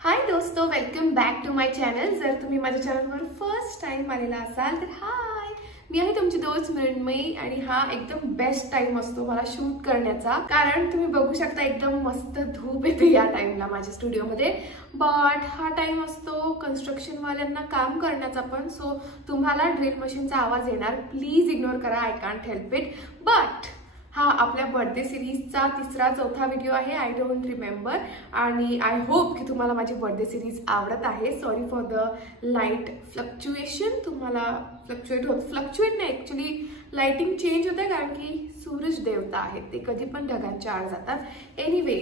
हाय दोस्तों, welcome back to my channel. जर तुम्ही माझ्या चॅनलवर फर्स्ट टाइम आलेला असाल तर हाय, मी आहे तुमची दोस्त मृण्मयी आणि हा एकदम बेस्ट टाइम असतो मला शूट करण्याचा, कारण तुम्ही बघू शकता एकदम मस्त धूप येते या टाइमला माझ्या स्टुडिओमध्ये। बट हा टाइम असतो कन्स्ट्रक्शन वाल्यांना काम करण्याचा पण, सो तुम्हाला ड्रिल मशीनचा आवाज येणार, प्लीज इग्नोर करा, I can't help it. But हा आपल्या बर्थडे सिरीजचा तिसरा चौथा व्हिडिओ आहे, आय डोंट रिमेंबर, आणि आय होप की तुम्हाला माझी बर्थडे सिरीज आवडत आहे। Sorry for the light fluctuation, तुम्हाला फ्लक्च्युएट नाही, ऍक्च्युली लाइटिंग चेंज होते कारण की सूरज देवता आहेत, ते कधी पण ढगांच्या आड जातात। एनिवे,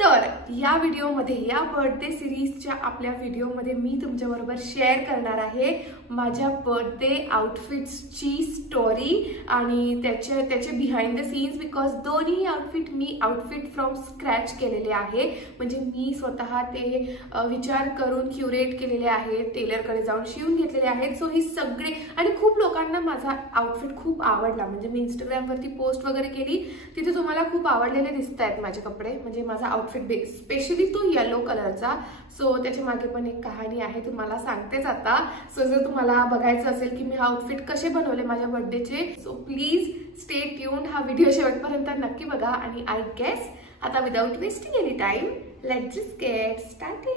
तर या व्हिडिओमध्ये, या बर्थडे सिरीजच्या आपल्या व्हिडिओमध्ये मी तुमच्याबरोबर शेअर करणार आहे माझ्या बर्थडे आउटफिट्सची स्टोरी आणि त्याचे बिहाइंड द सीन्स, बिकॉज दोन्ही outfit me outfit from scratch केलेले आहे, म्हणजे मी स्वतः ते विचार करून क्युरेट केलेले आहेत, टेलरकडे जाऊन शिवून घेतलेले आहेत। सो ही सगळे, आणि खूप लोकांना माझा आउटफिट खूप आवडला, म्हणजे मी इंस्टाग्रामवरती पोस्ट वगैरे केली, तिथे तुम्हाला खूप आवडलेले दिसत आहेत माझे कपडे, म्हणजे माझा आउटफिट स्पेशली तो येलो कलरचा। सो त्याच्या मागे पण एक कहाणी आहे, तुम्हाला सांगतेच आता। सो जर तुम्हाला बघायचं असेल की मी हा आउटफिट कसे बनवले माझ्या बर्थडेचे, सो प्लीज स्टे ट्यून्ड, हा व्हिडिओ शेवटपर्यंत नक्की बघा। आणि आय गेस आता without wasting any time, let's just get started.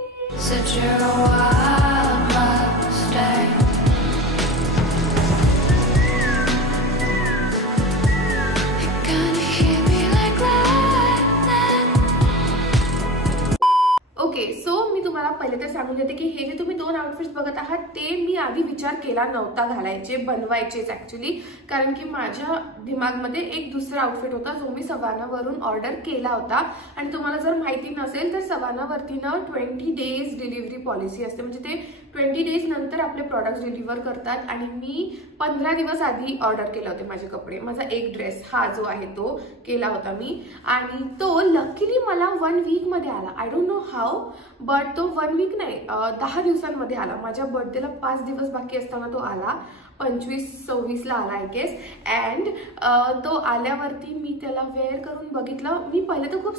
Okay, so मी तुम्हाला पहिले तर सांगून देते की हे जे तुम्ही दोन आउटफिट्स बघत आहात ते मी आधी विचार केला नव्हता घालायचे, बनवायचेच ऍक्च्युली, कारण की माझ्या दिमागमध्ये एक दुसरा आउटफिट होता जो मी सवानावरून ऑर्डर केला होता। आणि तुम्हाला जर माहिती नसेल तर सवानावरती ना 20 डेज डिलिव्हरी पॉलिसी असते, म्हणजे ते 20 डेज नंतर आपले प्रॉडक्ट्स डिलिव्हर करतात। आणि मी 15 दिवस आधी ऑर्डर केले होते माझे कपडे, माझा एक ड्रेस हा जो आहे तो केला होता मी, आणि तो लकीली मला 1 वीक मध्ये आला। I don't know how, but तो 1 वीक नाही, 10 दिवसांमध्ये आला। माझ्या बर्थडेला 5 दिवस बाकी असताना तो आला, 25-26 ला आला आय गेस। अँड तो आल्यावरती मी त्याला वेअर करून बघितलं। मी पहिले तर खूप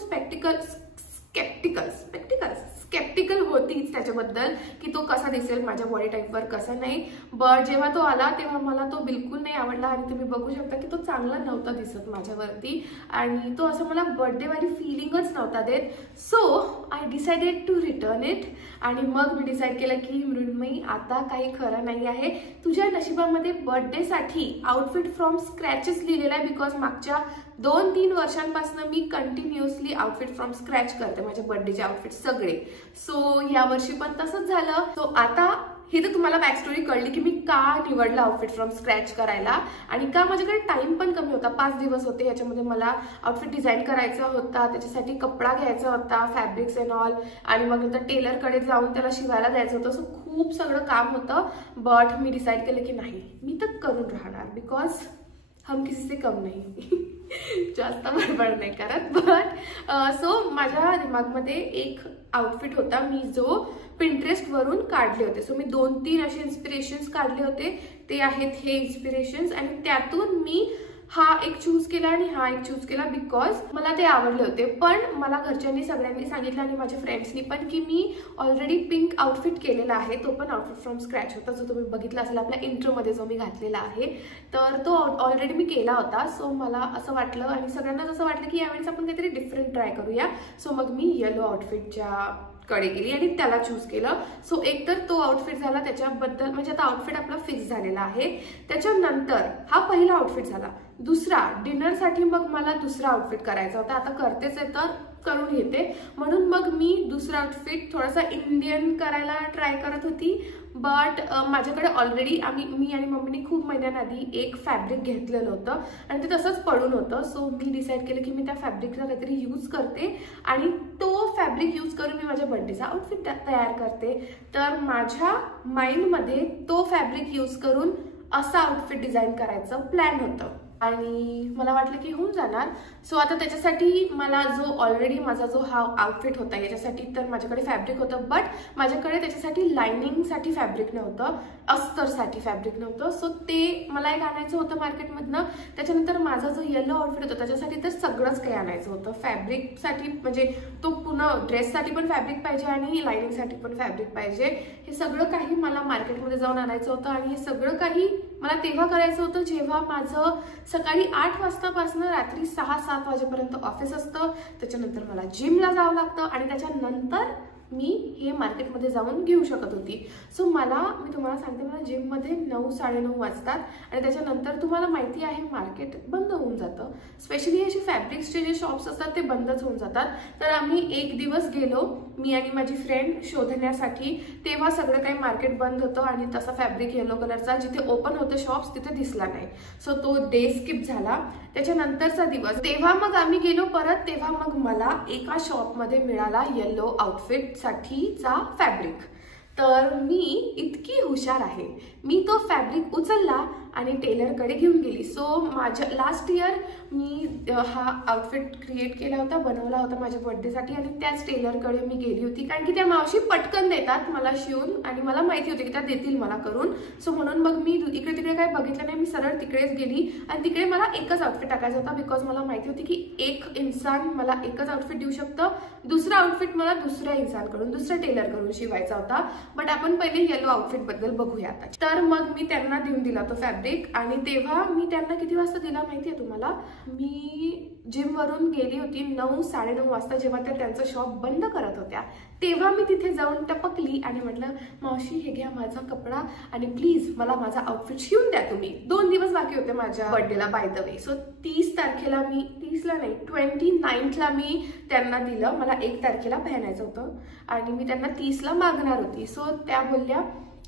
स्केप्टिकल होतीच त्याच्याबद्दल की तो कसा दिसेल माझ्या बॉडी टाईपवर, कसा नाही। बट जेव्हा तो आला तेव्हा मला तो बिलकुल नाही आवडला, आणि तुम्ही बघू शकता की तो चांगला नव्हता दिसत माझ्यावरती, आणि तो असं मला बर्थडेवाली फिलिंगच नव्हता देत। So I decided to return it, आणि मग मी डिसाईड केलं की मृण्मयी आता काही खरं नाही आहे, तुझ्या नशिबामध्ये बर्थडेसाठी आउटफिट फ्रॉम स्क्रॅचेस लिहिलेला आहे, बिकॉज मागच्या 2-3 वर्षांपासून मी कंटिन्युअसली आउटफिट फ्रॉम स्क्रॅच करते, माझे बर्थडेचे आउटफिट सगळे। सो या वर्षी पण तसंच झालं। सो आता हे तर तुम्हाला बॅक स्टोरी कळली की मी का निवडलं आउटफिट फ्रॉम स्क्रॅच करायला, आणि का माझ्याकडे टाइम पण कमी होता, 5 दिवस होते, ह्याच्यामध्ये मला आउटफिट डिझाईन करायचा होता, त्याच्यासाठी कपडा घ्यायचा होता, फॅब्रिक्स अँड ऑल, आणि मग नंतर टेलरकडे जाऊन त्याला शिवायला द्यायचं होतं। सो खूप सगळं काम होतं। बट मी डिसाईड केलं की नाही, मी तर करून राहणार, बिकॉज हम किसी से कम नहीं जास्त बडबड नाही करत। बट सो माझ्या दिमागमध्ये एक आउटफिट होता मी जो पिंटरेस्ट वरून काढले होते। सो मी 2-3 असे इन्स्पिरेशन्स काढले होते, ते आहेत हे इन्स्पिरेशन्स, आणि त्यातून मी हा एक चूज केला आणि हा एक चूज केला, बिकॉज मला ते आवडले होते। पण मला घरच्यांनी सगळ्यांनी सांगितलं आणि माझ्या फ्रेंड्सनी पण की मी ऑलरेडी पिंक आउटफिट केलेला आहे, तो पण आउटफिट फ्रॉम स्क्रॅच होता, जो तुम्ही बघितला असेल आपल्या इंट्रोमध्ये जो मी घातलेला आहे, तर तो ऑलरेडी मी केला होता। सो मला असं वाटलं, आणि सगळ्यांनाच असं वाटलं की यावेळेस आपण काहीतरी डिफरंट ट्राय करूया। सो मग मी येलो आउटफिटच्या कडे गेली आणि त्याला चूज केलं। सो एक तर तो आउटफिट झाला, त्याच्याबद्दल म्हणजे आता आउटफिट आपला फिक्स झालेला आहे। त्याच्यानंतर हा पहिला आउटफिट झाला। दुसरा, डिनरसाठी मग मला दुसरा आउटफिट करायचा होता, आता करतेच आहे तर करून घेते, म्हणून मग मी दुसरा आउटफिट थोडासा इंडियन करायला ट्राय करत होती। बट माझ्याकडे ऑलरेडी मी आणि मम्मीने खूप महिन्यांआधी एक फॅब्रिक घेतलेलं होतं आणि ते तसंच पडून होतं। सो मी डिसाईड केलं की मी त्या फॅब्रिकला काहीतरी यूज करते, आणि तो फॅब्रिक यूज करून मी माझ्या बर्थडेचा आउटफिट तयार करते। तर माझ्या माइंडमध्ये तो फॅब्रिक यूज करून असा आउटफिट डिझाईन करायचं प्लॅन होतं। आणि मला वाटलं की होऊन जाणार. सो आता त्याच्यासाठी मला जो ऑलरेडी माझा जो हा आउटफिट होता याच्यासाठी तर माझ्याकडे फॅब्रिक होतं, बट माझ्याकडे त्याच्यासाठी लायनिंगसाठी फॅब्रिक नव्हतं, अस्तरसाठी फॅब्रिक नव्हतं. सो ते मला एक आणायचं होतं मार्केटमधनं. त्याच्यानंतर माझा जो येलो आउटफिट होता त्याच्यासाठी तर सगळंच काही आणायचं होतं. फॅब्रिकसाठी म्हणजे तो पूर्ण ड्रेससाठी पण फॅब्रिक पाहिजे आणि लायनिंगसाठी पण फॅब्रिक पाहिजे. हे सगळं काही मला मार्केटमध्ये जाऊन आणायचं होतं आणि हे सगळं काही मला तेव्हा करायचं होतं जेव्हा माझं सकाळी 8 वाजतापासून रात्री 6-7 वाजेपर्यंत ऑफिस असतं. त्याच्यानंतर मला जिमला जावं लागतं आणि त्याच्यानंतर मी हे मार्केटमध्ये जाऊन घेऊ शकत होती. सो मी तुम्हाला सांगते, मला जिममध्ये 9-9:30 वाजतात आणि त्याच्यानंतर तुम्हाला माहिती आहे मार्केट बंद होऊन जातं. स्पेशली असे फॅब्रिक्सचे जे शॉप्स असतात ते बंदच होऊन जातात. तर आम्ही एक दिवस गेलो, मी आणि माझी फ्रेंड, शोधण्यासाठी. तेव्हा सगळं काही मार्केट बंद होतं आणि तसा फॅब्रिक येलो कलरचा जिथे ओपन होतं शॉप्स तिथे दिसला नाही. सो तो डे स्किप झाला. त्याच्यानंतरचा दिवस तेव्हा मग आम्ही गेलो परत. तेव्हा मग मला एका शॉपमध्ये मिळाला येलो आउटफिट साठीचा फॅब्रिक. तर मी इतकी हुशार आहे, मी तो फॅब्रिक उचलला आणि टेलरकडे घेऊन गेली. सो माझ्या लास्ट इयर मी हा आउटफिट क्रिएट केला होता, बनवला होता माझ्या बर्थडेसाठी आणि त्याच टेलरकडे मी गेली होती. कारण की त्या मावशी पटकन देतात मला शिवून आणि मला माहिती होती की त्या देतील मला करून. सो म्हणून मग मी इकडे तिकडे काय बघितलं नाही, मी सरळ तिकडेच गेली आणि तिकडे मला एकच आउटफिट टाकायचा होता. बिकॉज मला माहिती होती की एक इन्सान मला एकच आउटफिट देऊ शकतं, दुसरा आउटफिट मला दुसऱ्या इन्सानकडून, दुसऱ्या टेलरकडून शिवायचा होता. बट आपण पहिले येलो आउटफिट बद्दल बघूया आता. तर मग मी त्यांना देऊन दिला तो फॅब्रिक आणि तेव्हा मी त्यांना किती वाजता दिला माहितीये तुम्हाला? मी जिम वरून गेली होती 9-9:30 वाजता, जेव्हा त्या त्यांचं शॉप बंद करत होत्या. तेव्हा मी तिथे जाऊन टपकली आणि म्हटलं, मावशी हे घ्या माझा कपडा आणि प्लीज मला माझा आउटफिट शिवून द्या तुम्ही. 2 दिवस बाकी होते माझ्या बर्थडेला बाय द वे. सो 30 तारखेला मी 30ला नाही 29ला मी त्यांना दिलं. मला 1 तारखेला पहनायचं होतं आणि मी त्यांना 30ला मागणार होती. सो त्या बोलल्या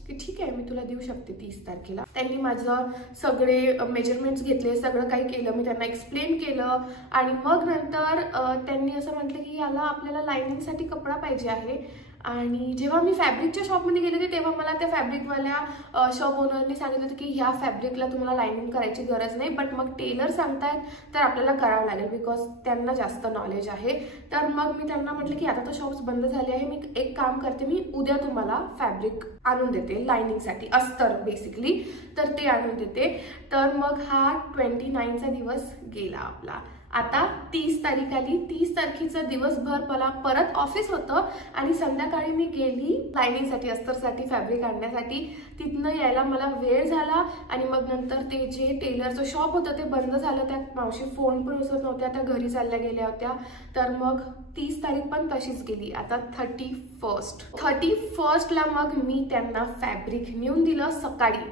की ठीक आहे मी तुला देऊ शकते 30 तारखेला. त्यांनी माझं सगळे मेजरमेंट्स घेतले, सगळं काही केलं, मी त्यांना एक्सप्लेन केलं आणि मग नंतर त्यांनी असं म्हटलं की याला आपल्याला लायनिंगसाठी कपडा पाहिजे आहे. आणि जेव्हा मी फॅब्रिकच्या शॉपमध्ये गेले होते तेव्हा मला त्या फॅब्रिकवाल्या शॉप ओनरनी सांगितलं होतं की ह्या फॅब्रिकला तुम्हाला लायनिंग करायची गरज नाही, बट मग टेलर सांगतायत तर आपल्याला करावं लागेल बिकॉज त्यांना जास्त नॉलेज आहे. तर मग मी त्यांना म्हटलं की आता तर शॉप्स बंद झाले आहे, मी एक काम करते, मी उद्या तुम्हाला फॅब्रिक आणून देते लायनिंगसाठी, अस्तर बेसिकली, तर ते आणून देते. तर मग हा 29चा दिवस गेला आपला. आता 30 तारीख आली. 30 तारखेचा दिवसभर मला परत ऑफिस होतं आणि संध्याकाळी मी गेली लायनिंगसाठी, अस्तरसाठी फॅब्रिक आणण्यासाठी. तिथनं यायला मला वेळ झाला आणि मग नंतर ते जे टेलरचं शॉप होतं ते बंद झालं. त्या मावशी फोन पण उचलत नव्हत्या, त्या घरी चालल्या गेल्या होत्या. तर मग 30 तारीख पण तशीच गेली. आता 31ला मग मी त्यांना फॅब्रिक नेऊन दिलं सकाळी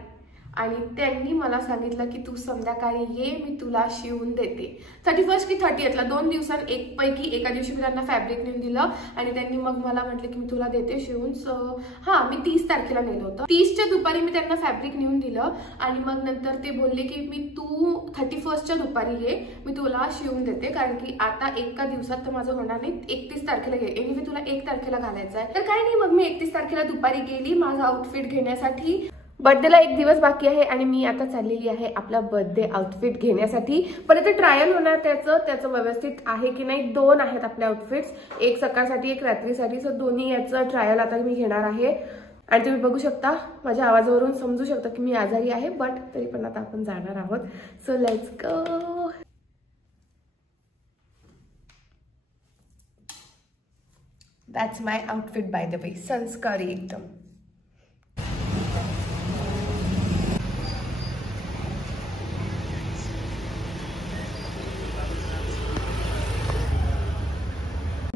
आणि त्यांनी मला सांगितलं की तू संध्याकाळी ये, मी तुला शिवून देते. 31 की 30ला 2 दिवसांत पैकी एका दिवशी मी त्यांना फॅब्रिक नेऊन दिलं आणि त्यांनी मग मला म्हटलं की मी तुला देते शिवून. सो मी 30 तारखेला नेलं होतं. 30च्या दुपारी मी त्यांना फॅब्रिक नेऊन दिलं आणि मग नंतर ते बोलले की तू 31च्या दुपारी ये, मी तुला शिवून देते, कारण की आता एका दिवसात तर माझं होणार नाही. 31 तारखेला ये, एनिवे तुला 1 तारखेला घालायचं आहे. तर काही नाही, मग मी 31 तारखेला दुपारी गेली माझा आउटफिट घेण्यासाठी. बर्थडेला 1 दिवस बाकी आहे आणि मी आता चाललेली आहे आपला बर्थडे आउटफिट घेण्यासाठी. पण ते ट्रायल होणार त्याचं व्यवस्थित आहे की नाही. 2 आहेत आपले आउटफिट्स, एक सकाळसाठी एक रात्रीसाठी. सो दोन्ही याचं ट्रायल आता मी घेणार आहे आणि तुम्ही बघू शकता, माझ्या आवाजावरून समजू शकता की मी आजारी आहे, बट तरी पण आता आपण जाणार आहोत. So let's go. That's my outfit by the way, संस्कारी एकदम.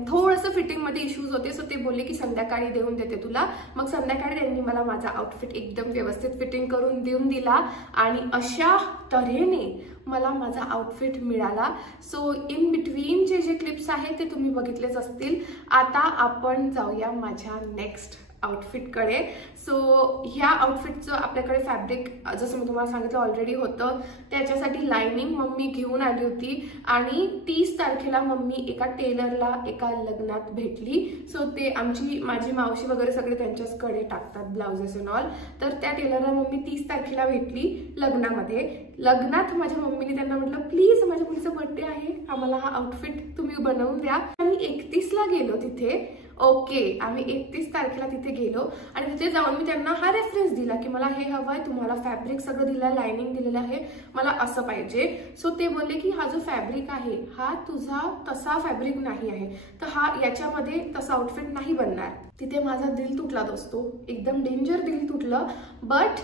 थोडंसं फिटिंगमध्ये इश्यूज होते, सो ते बोलले की संध्याकाळी देऊन देते तुला. मग संध्याकाळी त्यांनी मला माझा आउटफिट एकदम व्यवस्थित फिटिंग करून देऊन दिला आणि अशा तऱ्हेने मला माझा आउटफिट मिळाला. सो इन बिटवीनचे जे क्लिप्स आहेत ते तुम्ही बघितलेच असतील. आता आपण जाऊया माझ्या नेक्स्ट आउटफिटकडे. सो ह्या आउटफिटचं आपल्याकडे फॅब्रिक जसं मी तुम्हाला सांगितलं ऑलरेडी होतं. त्याच्यासाठी लाइनिंग मम्मी घेऊन आली होती आणि 30 तारखेला मम्मी एका टेलरला एका लग्नात भेटली. सो ते माझी मावशी वगैरे सगळे त्यांच्याचकडे टाकतात ब्लाउजेस अँड ऑल. तर त्या टेलरला मम्मी 30 तारखेला भेटली लग्नामध्ये. लग्नात माझ्या मम्मीने त्यांना म्हटलं प्लीज माझ्या मुलीचा बर्थडे आहे, आम्हाला हा आउटफिट तुम्ही बनवून द्या. आम्ही 31ला गेलो तिथे. ओके, आम्ही 31 तारखेला तिथे गेलो आणि तिथे जाऊन मी त्यांना हा रेफरन्स दिला की मला हे हवं आहे, तुम्हाला फॅब्रिक सगळं दिलं आहे, लाइनिंग दिलेलं आहे, मला असं पाहिजे. सो ते बोलले की हा जो फॅब्रिक आहे हा तुझा तसा फॅब्रिक नाही आहे, तर हा याच्यामध्ये तसा आउटफिट नाही बनणार. तिथे माझा दिल तुटला दोस्तो, एकदम डेंजर दिल तुटलं. बट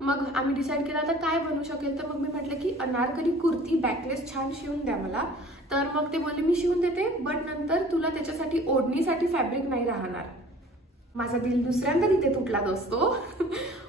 मग आम्ही डिसाईड केलं आता काय बनवू शकेल. तर मग मी म्हटलं की अनारकली कुर्ती बॅकलेस छान शिवून द्या मला. तर मग ते बोलले मी शिवून देते, बट नंतर तुला त्याच्यासाठी ओढणीसाठी फॅब्रिक नाही राहणार. माझा दिल दुसऱ्यांदा तिथे तुटला दोस्तो.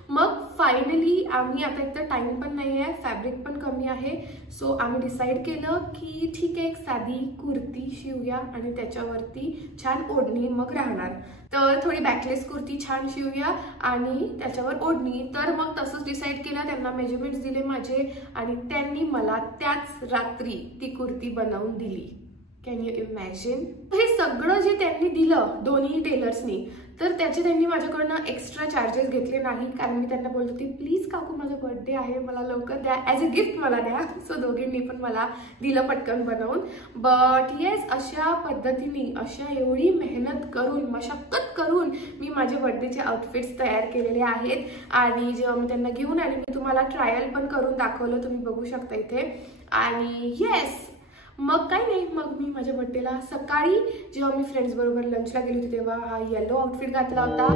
मग फायनली आम्ही आता एक तर टाइम पण नाही आहे, फॅब्रिक पण कमी आहे. सो आम्ही डिसाईड केलं की ठीक आहे, एक साधी कुर्ती शिवूया आणि त्याच्यावरती छान ओढणी मग राहणार. तर थोडी बॅकलेस कुर्ती छान शिवूया आणि त्याच्यावर ओढणी. तर मग तसंच डिसाईड केलं. त्यांना मेजरमेंट्स दिले माझे आणि त्यांनी मला त्याच रात्री ती कुर्ती बनवून दिली. Can you imagine? हे सगळं जे त्यांनी दिलं दोन्ही टेलर्सनी, तर त्याचे त्यांनी माझ्याकडनं एक्स्ट्रा चार्जेस घेतले नाही. कारण मी त्यांना बोलत होती प्लीज काकू माझा बर्थडे आहे, मला लवकर द्या, ॲज अ गिफ्ट मला द्या. सो दोघींनी पण मला दिलं पटकन बनवून. बट येस, अशा पद्धतीने अशा एवढी मेहनत करून मशक्कत करून मी माझे बर्थडेचे आउटफिट्स तयार केलेले आहेत. आणि जेव्हा मी त्यांना घेऊन आले मी तुम्हाला ट्रायल पण करून दाखवलं, तुम्ही बघू शकता इथे. आणि येस, मग काय नाही, मग मी माझ्या बर्थडेला सकाळी जेव्हा मी फ्रेंड्स बरोबर लंचला गेली होती तेव्हा हा येलो आउटफिट घातला होता.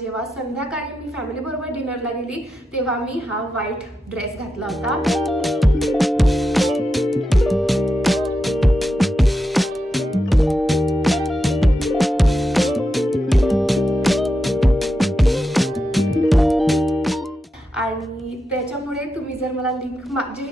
जेव्हा संध्याकाळी मी फॅमिली बरोबर डिनरला गेली तेव्हा मी हा व्हाईट ड्रेस घातला होता. आणि त्याच्यामुळे तुम्ही जर मला लिंक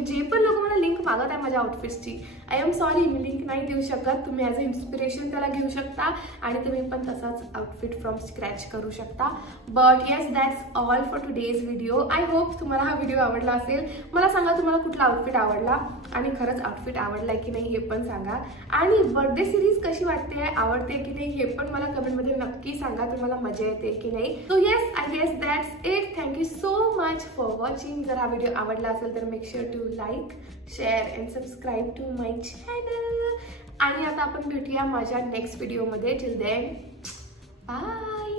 जे पण लोक मला लिंक मागत आहे माझ्या आउटफिट्सची, आय एम सॉरी, मी लिंक नाही देऊ शकत. तुम्ही ॲज अ इन्स्पिरेशन त्याला घेऊ शकता आणि तुम्ही पण तसाच आउटफिट फ्रॉम स्क्रॅच करू शकता. But yes, that's all for today's video. I hope तुम्हाला हा व्हिडिओ आवडला असेल. मला सांगा तुम्हाला कुठला आउटफिट आवडला आणि खरंच आउटफिट आवडलाय की नाही हे पण सांगा. आणि बर्थडे सिरीज कशी वाटते, आवडते की नाही हे पण मला कमेंटमध्ये नक्की सांगा. तुम्हाला मजा येते की नाही. So yes, I guess that's it. Thank you so much for watching. जर हा व्हिडिओ आवडला असेल तर make sure to like, share and subscribe to my channel. आणि आता आपण भेटूया माझ्या नेक्स्ट व्हिडिओमध्ये. Till then, bye.